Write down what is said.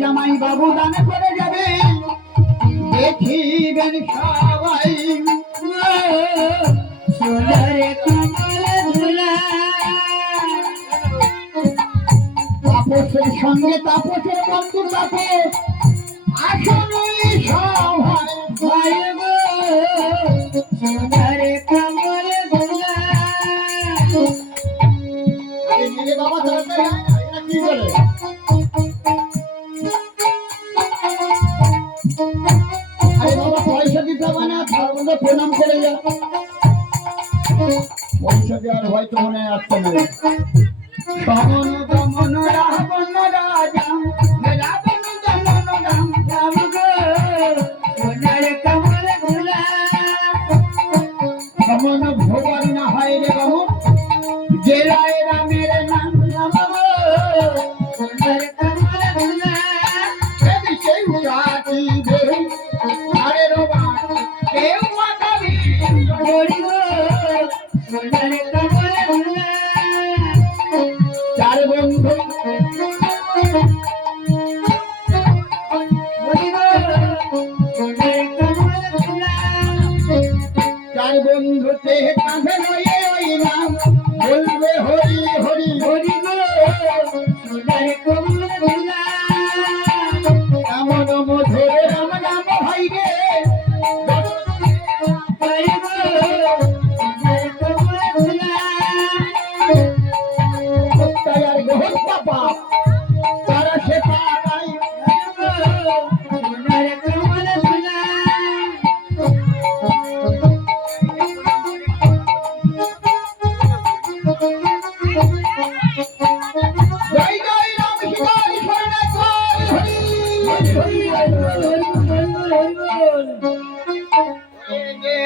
জামাই বাবু দানে করে যাবে দেখিবেন সবাই তাপসের সঙ্গে তাপসের বন্ধু তাপস আসুন সভায় বাবা কি বলে পয়সা দিতে হবে না প্রণাম করে যা পয়সা দেওয়ার হয়তো মনে আসছে না সমন দমন রাবণ রাজা রাবণ দমন রাম রাম গো সোনার কমল ভুলা সমন ভগবান না হয় রে বাবু যে রায় রামের নাম রাম গো সোনার কমল ভুলা সেই উড়াতি রে আরে রবা কেউ মাতাবি গড়ি গো সোনার কমল ভুলা চার বন্ধু চার বন্ধুতে কাঁধে লয়ে ওই নাম বলবে হরি হরি হরি গো সোনার কমল ভুলা এমন মধুর রাম নাম ভাই রে